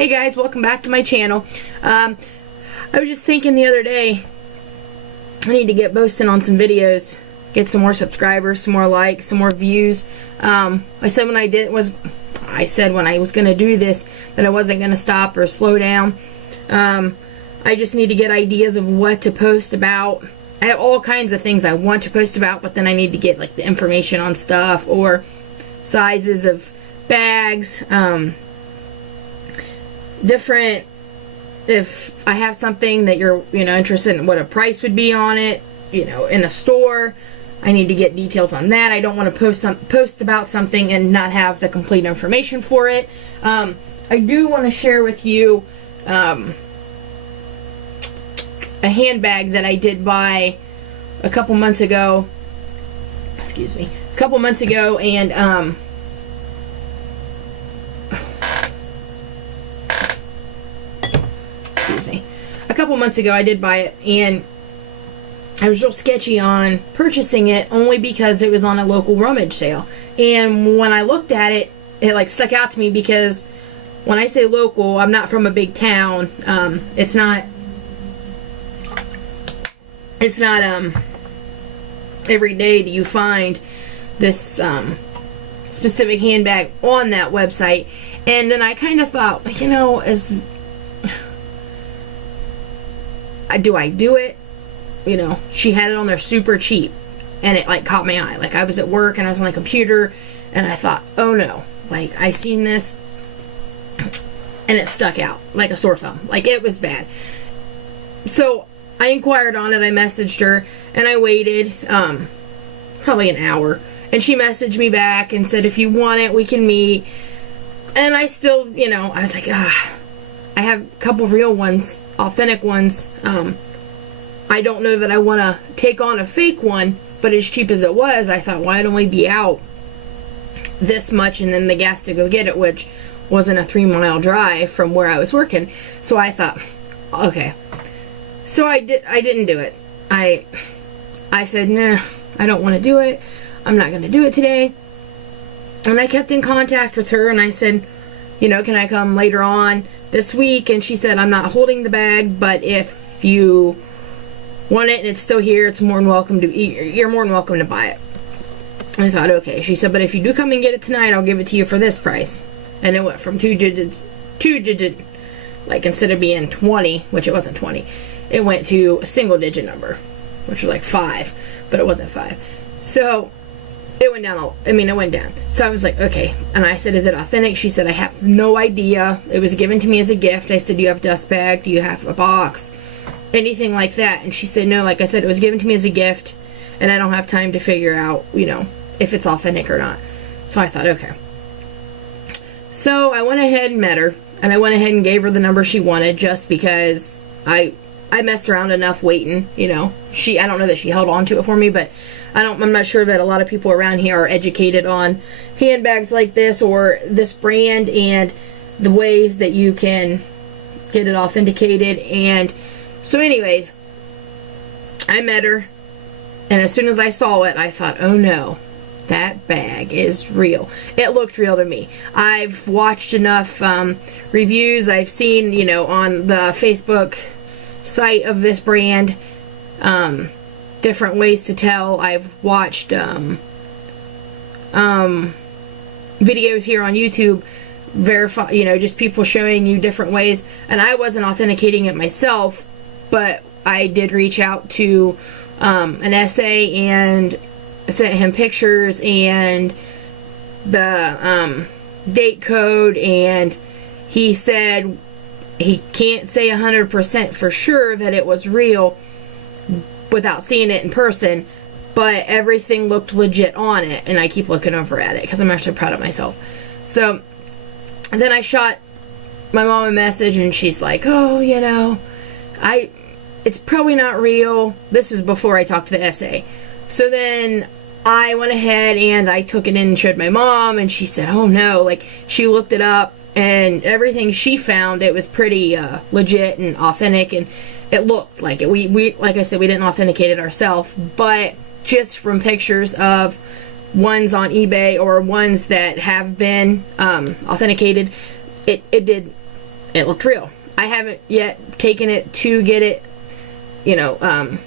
Hey guys, welcome back to my channel. I was just thinking the other day, I need to get boasting on some videos, get some more subscribers, some more likes, some more views. I said when I was going to do this that I wasn't going to stop or slow down. I just need to get ideas of what to post about. I have all kinds of things I want to post about, but then I need to get like the information on stuff or sizes of bags, different, if I have something that you're interested in what a price would be on it, in a store, I need to get details on that. I don't want to post about something and not have the complete information for it. I do want to share with you a handbag that I did buy a couple months ago. Excuse me. A couple months ago, and a couple months ago I did buy it, and I was real sketchy on purchasing it only because it was on a local rummage sale. And when I looked at it, it like stuck out to me because when I say local, I'm not from a big town. It's not every day that you find this specific handbag on that website. And then I kind of thought, do I do it? She had it on there super cheap, and it like caught my eye. Like I was at work and I was on my computer, and I thought, oh no, like I seen this, and it stuck out like a sore thumb. Like it was bad. So I inquired on it. I messaged her, and I waited probably an hour, and she messaged me back and said, if you want it, we can meet. And I still, I was like, I have a couple real ones, authentic ones. I don't know that I want to take on a fake one, but as cheap as it was, I thought, well, I'd only be out this much and then the gas to go get it, which wasn't a 3-mile drive from where I was working. So I thought, okay. So I didn't do it. I said, nah, I don't want to do it. I'm not going to do it today. And I kept in contact with her, and I said, can I come later on this week? And she said, I'm not holding the bag, but if you want it and it's still here, you're more than welcome to buy it. And I thought, okay. She said, but if you do come and get it tonight, I'll give it to you for this price. And it went from two digit, like instead of being 20, which it wasn't 20, it went to a single digit number, which was like 5, but it wasn't 5. So it went down. It went down. So I was like, okay. And I said, is it authentic? She said, I have no idea. It was given to me as a gift. I said, do you have a dust bag? Do you have a box? Anything like that? And she said, no, like I said, it was given to me as a gift, and I don't have time to figure out, if it's authentic or not. So I thought, okay. So I went ahead and met her, and I went ahead and gave her the number she wanted just because I messed around enough waiting, I don't know that she held on to it for me, but I'm not sure that a lot of people around here are educated on handbags like this or this brand and the ways that you can get it authenticated. And so anyways, I met her, and as soon as I saw it, I thought, oh no, that bag is real. It looked real to me. I've watched enough reviews. I've seen, on the Facebook site of this brand, different ways to tell. I've watched videos here on YouTube, verify, just people showing you different ways, and I wasn't authenticating it myself, but I did reach out to an SA and sent him pictures and the date code, and he said he can't say 100% for sure that it was real without seeing it in person, but everything looked legit on it, and I keep looking over at it because I'm actually proud of myself. So then I shot my mom a message, and she's like, oh, it's probably not real. This is before I talked to the SA. So then I went ahead and I took it in and showed my mom, and she said, oh no, like she looked it up, and everything she found, it was pretty legit and authentic, and it looked like it. We like I said, we didn't authenticate it ourselves, but just from pictures of ones on eBay or ones that have been authenticated, it did it looked real. I haven't yet taken it to get it, you know,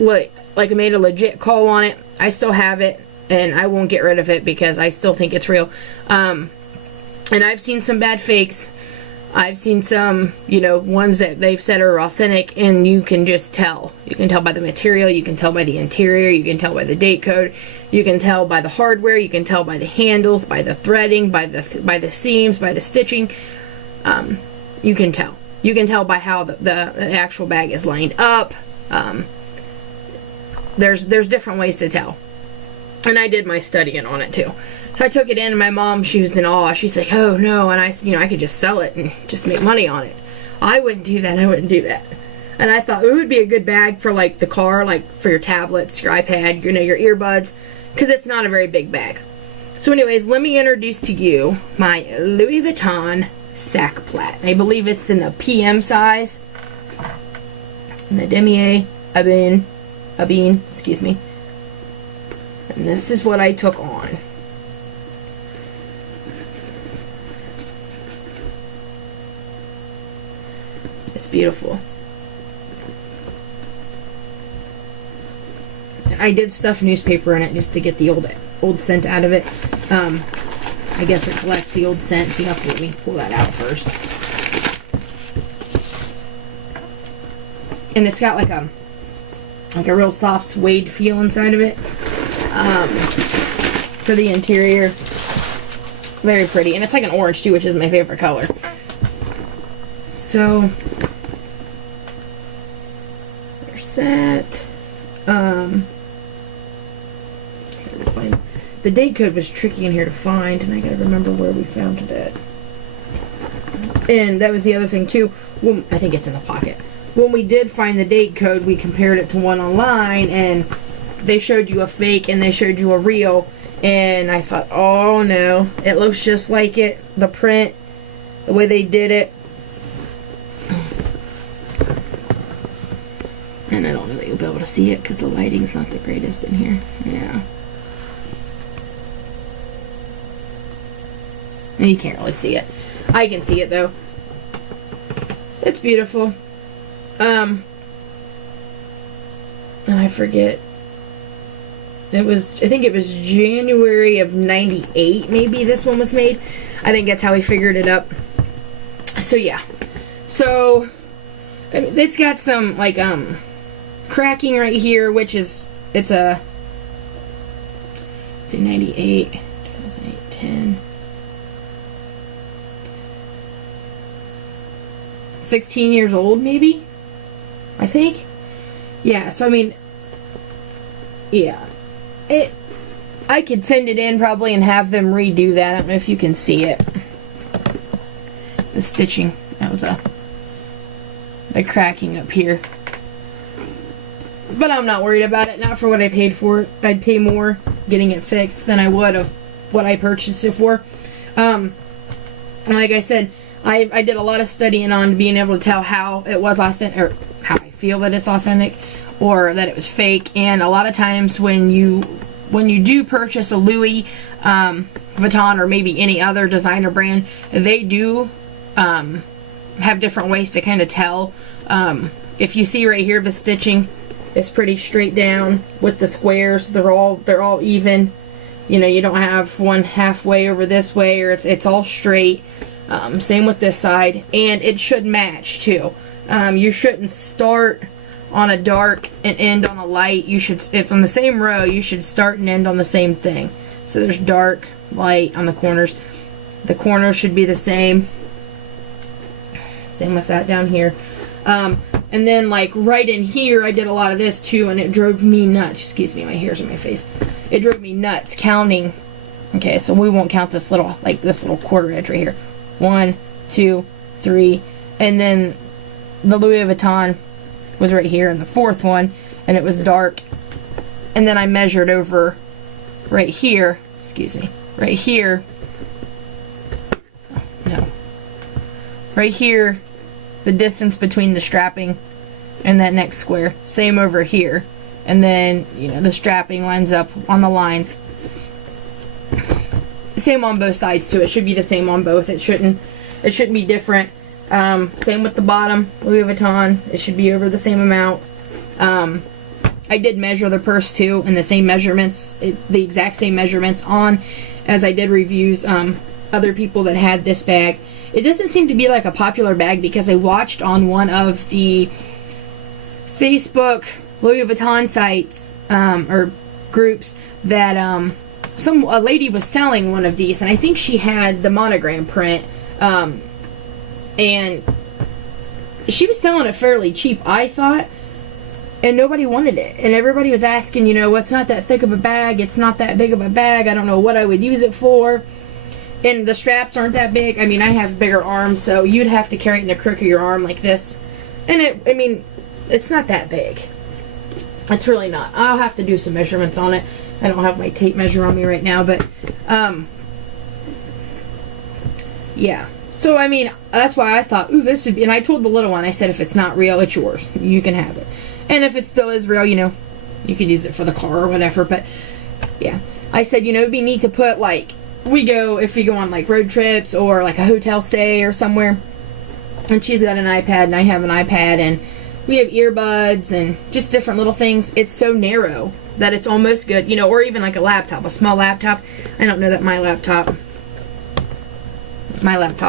like I made a legit call on it. I still have it, and I won't get rid of it because I still think it's real. And I've seen some bad fakes. I've seen some, you know, ones that they've said are authentic, and you can just tell. You can tell by the material, you can tell by the interior, you can tell by the date code, you can tell by the hardware, you can tell by the handles, by the threading, by the seams, by the stitching. You can tell. You can tell by how the actual bag is lined up. There's different ways to tell. And I did my studying on it too. So I took it in, and my mom, she was in awe. She's like, oh no, and I said, you know, I could just sell it and just make money on it. I wouldn't do that, I wouldn't do that. And I thought it would be a good bag for like the car, like for your tablets, your iPad, you know, your earbuds, because it's not a very big bag. So anyways, let me introduce to you my Louis Vuitton sac plat. I believe it's in the PM size. In the demier, abine, excuse me. And this is what I took on. It's beautiful. And I did stuff newspaper in it just to get the old scent out of it. I guess it collects the old scent, so you have to let me pull that out first. And it's got like a real soft suede feel inside of it. For the interior, very pretty, and it's like an orange too, which is my favorite color. So there's that. The date code was tricky in here to find, and I gotta remember where we found it at. And that was the other thing too. Well, I think it's in the pocket. When we did find the date code, we compared it to one online, and they showed you a fake and they showed you a real, and I thought, oh no, it looks just like it. The print, the way they did it. And I don't know that you'll be able to see it because the lighting's not the greatest in here. Yeah. And you can't really see it. I can see it though. It's beautiful. And I forget. I think it was January of 98, maybe this one was made. I think that's how we figured it up. So yeah. So, I mean, it's got some, like, cracking right here, which is, it's a, let's see, 98, 2008, 10. 16 years old, maybe? I think. Yeah, so I mean, yeah. I could send it in probably and have them redo that. I don't know if you can see it. The stitching. That was the cracking up here. But I'm not worried about it. Not for what I paid for it. I'd pay more getting it fixed than I would of what I purchased it for. Like I said, I did a lot of studying on being able to tell how it was authentic, or how I feel that it's authentic, or that it was fake. And a lot of times when you do purchase a Louis Vuitton or maybe any other designer brand, they do have different ways to kind of tell. If you see right here, the stitching is pretty straight down with the squares. They're all even. You know, you don't have one halfway over this way, or it's all straight. Same with this side, and it should match too. You shouldn't start on a dark and end on a light. You should, if on the same row, you should start and end on the same thing. So there's dark, light on the corners. The corners should be the same. Same with that down here. And then like right in here, I did a lot of this too, and it drove me nuts. Excuse me, my hair's in my face. It drove me nuts counting. Okay, so we won't count this little quarter edge right here. 1, 2, 3, and then the Louis Vuitton was right here in the fourth one, and it was dark. And then I measured over right here, excuse me, right here, no, right here, the distance between the strapping and that next square. Same over here. And then, you know, the strapping lines up on the lines. Same on both sides too. It should be the same on both. It shouldn't be different. Same with the bottom, Louis Vuitton. It should be over the same amount. I did measure the purse too, and the same measurements, the exact same measurements on as I did reviews. Other people that had this bag. It doesn't seem to be like a popular bag because I watched on one of the Facebook Louis Vuitton sites or groups that a lady was selling one of these, and I think she had the monogram print, and she was selling it fairly cheap, I thought, and nobody wanted it, and everybody was asking, you know, it's not that thick of a bag, it's not that big of a bag, I don't know what I would use it for, and the straps aren't that big. I mean, I have bigger arms, so you'd have to carry it in the crook of your arm like this, and it's not that big. It's really not. I'll have to do some measurements on it. I don't have my tape measure on me right now, but yeah. So I mean, that's why I thought, ooh, this would be, and I told the little one, I said, if it's not real, it's yours. You can have it. And if it still is real, you know, you could use it for the car or whatever. But yeah, I said, you know, it'd be neat to put, like, if we go on like road trips or like a hotel stay or somewhere, and she's got an iPad and I have an iPad, and we have earbuds and just different little things. It's so narrow that it's almost good, you know, or even like a small laptop. I don't know that my laptop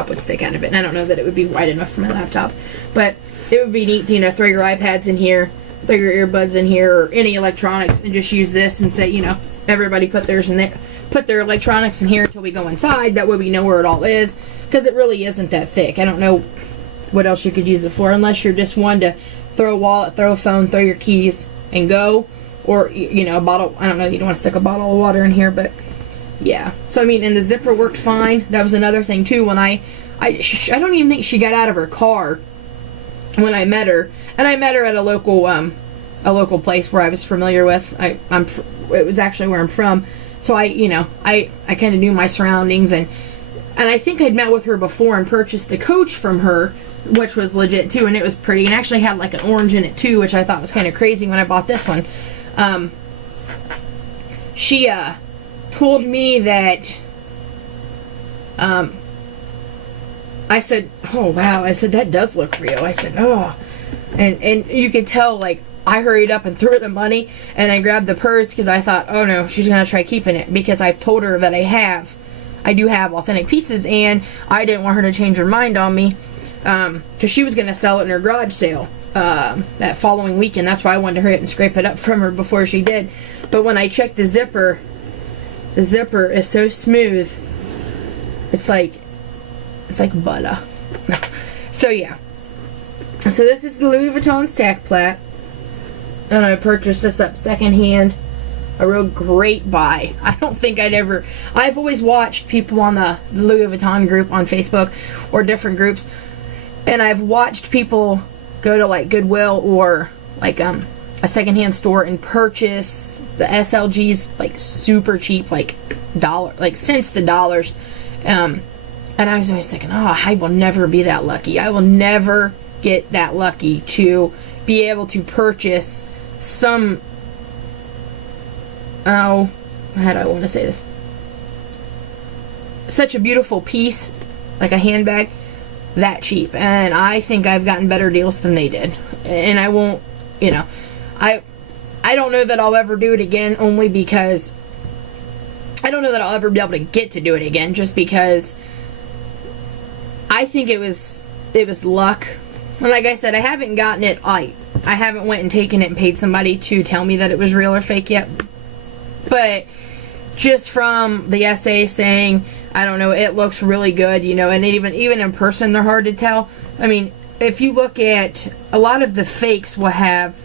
would stick out of it, and I don't know that it would be wide enough for my laptop, but it would be neat to, you know, throw your iPads in here, throw your earbuds in here, or any electronics, and just use this and say, you know, everybody put theirs in there, put their electronics in here until we go inside. That way we know where it all is, because it really isn't that thick. I don't know what else you could use it for, unless you're just one to throw a wallet, throw a phone, throw your keys, and go. Or, you know, a bottle. I don't know, you don't want to stick a bottle of water in here, but yeah. So, I mean, and the zipper worked fine. That was another thing, too. When I don't even think she got out of her car when I met her. And I met her at a local place where I was familiar with. It was actually where I'm from. So, I kind of knew my surroundings. And I think I'd met with her before and purchased a Coach from her, which was legit too, and it was pretty, and actually had like an orange in it too, which I thought was kind of crazy when I bought this one. She told me that I said, oh wow, I said, that does look real. I said, oh, and you could tell, like, I hurried up and threw her the money, and I grabbed the purse because I thought, oh no, she's gonna try keeping it, because I've told her that I do have authentic pieces, and I didn't want her to change her mind on me, because she was going to sell it in her garage sale that following weekend. That's why I wanted to hurry up and scrape it up from her before she did. But when I checked the zipper is so smooth. It's like butter. So yeah. So this is the Louis Vuitton sack plat, and I purchased this up secondhand. A real great buy. I don't think I've always watched people on the Louis Vuitton group on Facebook or different groups, and I've watched people go to like Goodwill or like a secondhand store and purchase the SLGs like super cheap, like cents to dollars. And I was always thinking, oh, I will never be that lucky. I will never get that lucky to be able to purchase some, how do I want to say this? Such a beautiful piece, like a handbag, that cheap. And I think I've gotten better deals than they did. And I won't, I don't know that I'll ever do it again, only because I don't know that I'll ever be able to get to do it again, just because I think it was luck. And like I said, I haven't gotten it, I haven't went and taken it and paid somebody to tell me that it was real or fake yet. But just from the essay saying, I don't know, it looks really good, and even in person, they're hard to tell. I mean, if you look at a lot of the fakes will have,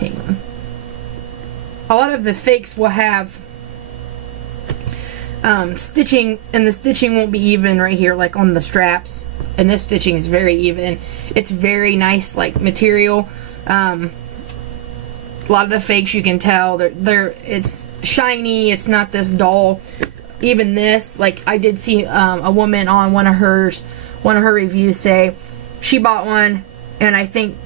hang on, a lot of the fakes will have stitching, and the stitching won't be even right here, like on the straps, and this stitching is very even. It's very nice, like, material. A lot of the fakes, you can tell it's shiny, it's not this dull. Even this, like, I did see a woman on one of her reviews say she bought one, and I think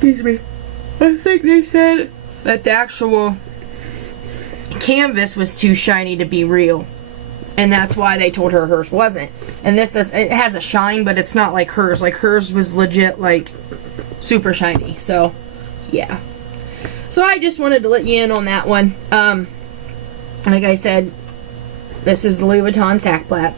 they said that the actual canvas was too shiny to be real. And that's why they told her hers wasn't. And this does, it has a shine, but it's not like hers. Like hers was legit like super shiny. So yeah. So I just wanted to let you in on that one. Like I said, this is the Louis Vuitton sack plat.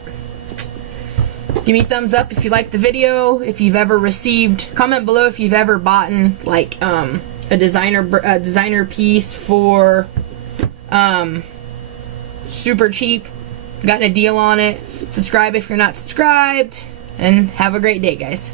Give me a thumbs up if you liked the video. If you've ever received, comment below if you've ever bought like a designer piece for super cheap, gotten a deal on it. Subscribe if you're not subscribed, and have a great day, guys.